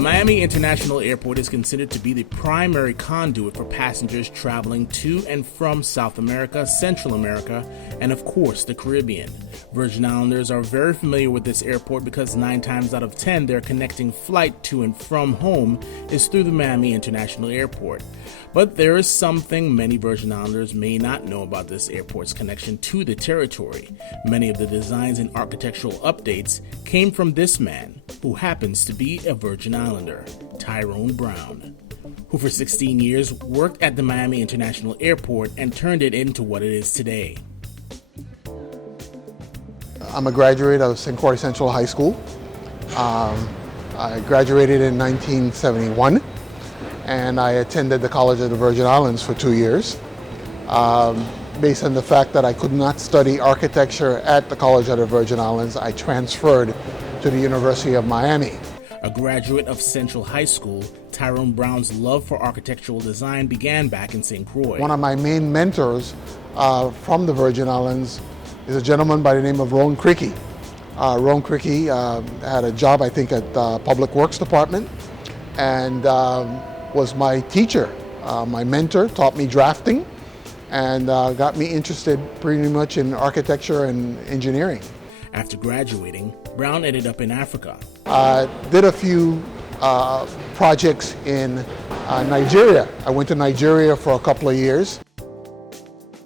Miami International Airport is considered to be the primary conduit for passengers traveling to and from South America, Central America, and of course the Caribbean. Virgin Islanders are very familiar with this airport because 9 times out of 10 their connecting flight to and from home is through the Miami International Airport. But there is something many Virgin Islanders may not know about this airport's connection to the territory. Many of the designs and architectural updates came from this man, who happens to be a Virgin Islander, Tyrone Browne, who for 16 years worked at the Miami International Airport and turned it into what it is today. I'm a graduate of St. Croix Central High School. I graduated in 1971, and I attended the College of the Virgin Islands for 2 years. Based on the fact that I could not study architecture at the College of the Virgin Islands, I transferred to the University of Miami. A graduate of Central High School, Tyrone Browne's love for architectural design began back in St. Croix. One of my main mentors from the Virgin Islands is a gentleman by the name of Ron Croix. Ron Croix had a job, I think, at the Public Works Department, and was my teacher, my mentor, taught me drafting, and got me interested pretty much in architecture and engineering. After graduating, Browne ended up in Africa. Did a few projects in Nigeria. I went to Nigeria for a couple of years.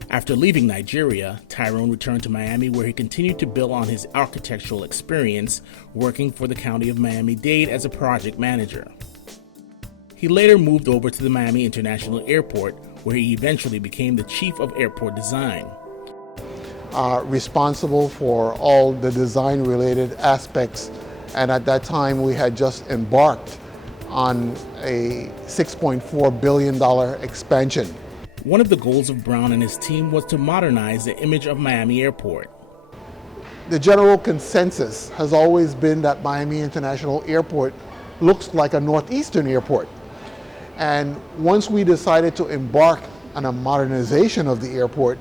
After leaving Nigeria, Tyrone returned to Miami, where he continued to build on his architectural experience, working for the County of Miami-Dade as a project manager. He later moved over to the Miami International Airport, where he eventually became the Chief of Airport Design. Responsible for all the design-related aspects, and at that time we had just embarked on a $6.4 billion expansion. One of the goals of Browne and his team was to modernize the image of Miami Airport. The general consensus has always been that Miami International Airport looks like a northeastern airport. And once we decided to embark on a modernization of the airport,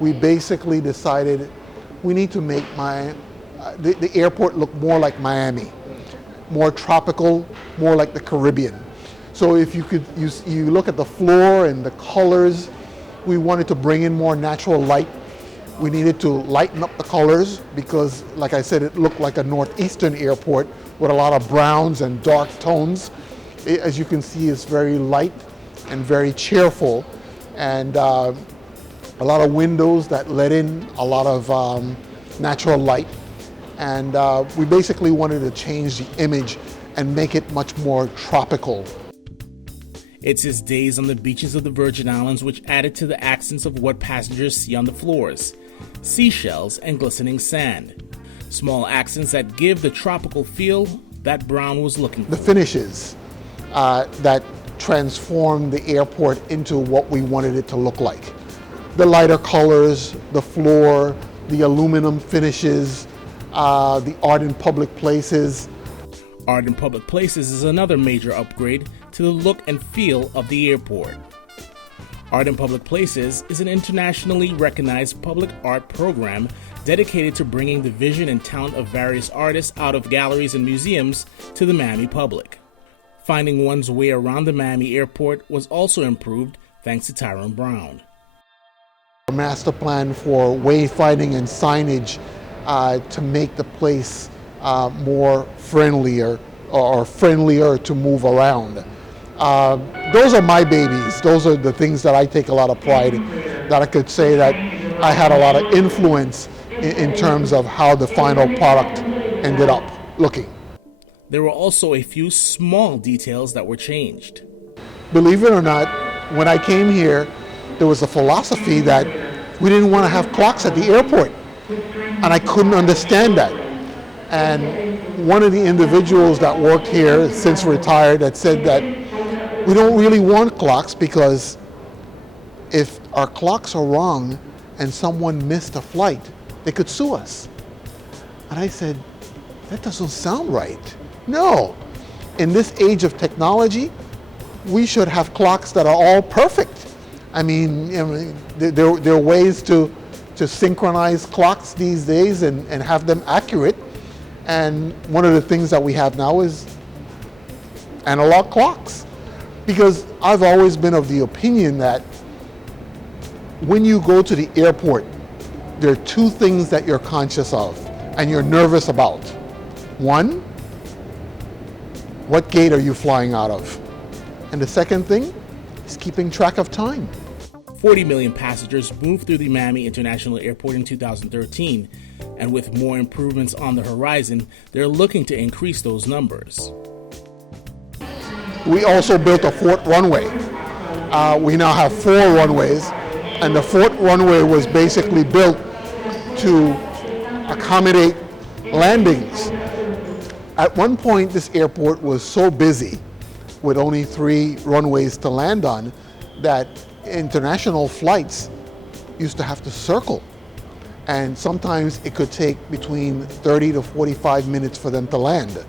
we basically decided we need to make the airport look more like Miami, more tropical, more like the Caribbean. So if you look at the floor and the colors, we wanted to bring in more natural light. We needed to lighten up the colors because, like I said, it looked like a northeastern airport with a lot of browns and dark tones. As you can see, it's very light and very cheerful, and a lot of windows that let in a lot of natural light. And we basically wanted to change the image and make it much more tropical. It's his days on the beaches of the Virgin Islands which added to the accents of what passengers see on the floors: seashells and glistening sand. Small accents that give the tropical feel that Browne was looking for. The finishes that transformed the airport into what we wanted it to look like. The lighter colors, the floor, the aluminum finishes, the art in public places. Art in public places is another major upgrade to the look and feel of the airport. Art in Public Places is an internationally recognized public art program dedicated to bringing the vision and talent of various artists out of galleries and museums to the Miami public. Finding one's way around the Miami airport was also improved thanks to Tyrone Browne. A master plan for wayfinding and signage to make the place more friendlier to move around. Those are my babies. Those are the things that I take a lot of pride in, that I could say that I had a lot of influence in terms of how the final product ended up looking. There were also a few small details that were changed. Believe it or not, when I came here, there was a philosophy that we didn't want to have clocks at the airport, and I couldn't understand that. And one of the individuals that worked here, since retired, had said that we don't really want clocks because if our clocks are wrong and someone missed a flight, they could sue us. And I said, that doesn't sound right. No, in this age of technology, we should have clocks that are all perfect. I mean, there are ways to synchronize clocks these days and have them accurate. And one of the things that we have now is analog clocks. Because I've always been of the opinion that when you go to the airport, there are two things that you're conscious of and you're nervous about. One, what gate are you flying out of? And the second thing is keeping track of time. 40 million passengers moved through the Miami International Airport in 2013, and with more improvements on the horizon, they're looking to increase those numbers. We also built a fourth runway. We now have 4 runways, and the fourth runway was basically built to accommodate landings. At one point, this airport was so busy with only 3 runways to land on that international flights used to have to circle. And sometimes it could take between 30 to 45 minutes for them to land.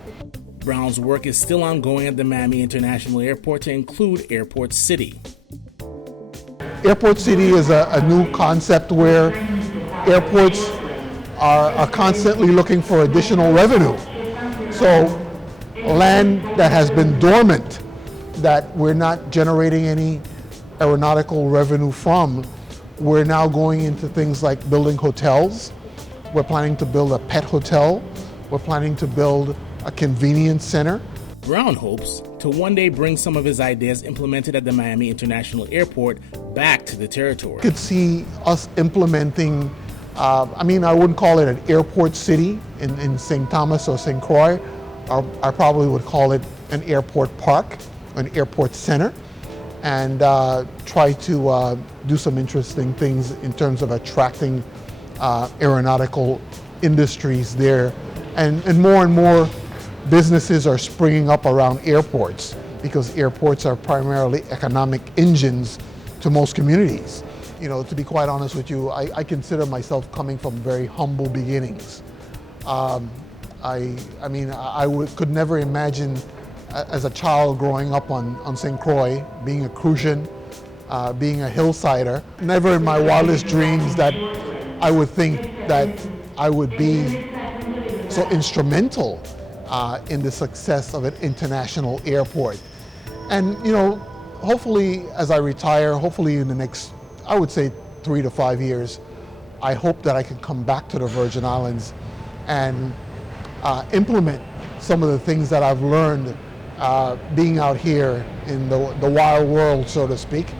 Browne's work is still ongoing at the Miami International Airport to include Airport City. Airport City is a new concept where airports are constantly looking for additional revenue. So land that has been dormant, that we're not generating any aeronautical revenue from, we're now going into things like building hotels. We're planning to build a pet hotel. We're planning to build a convenience center. Browne hopes to one day bring some of his ideas implemented at the Miami International Airport back to the territory. I could see us implementing, I wouldn't call it an airport city in St. Thomas or St. Croix. I probably would call it an airport park, an airport center, and try to do some interesting things in terms of attracting aeronautical industries there. And more businesses are springing up around airports because airports are primarily economic engines to most communities. You know, to be quite honest with you, I consider myself coming from very humble beginnings. Could never imagine as a child growing up on St. Croix, being a Crucian, being a hillsider. Never in my wildest dreams that I would think that I would be so instrumental in the success of an international airport. And hopefully as I retire, hopefully in the next, I would say 3 to 5 years, I hope that I can come back to the Virgin Islands and implement some of the things that I've learned being out here in the wild world, so to speak.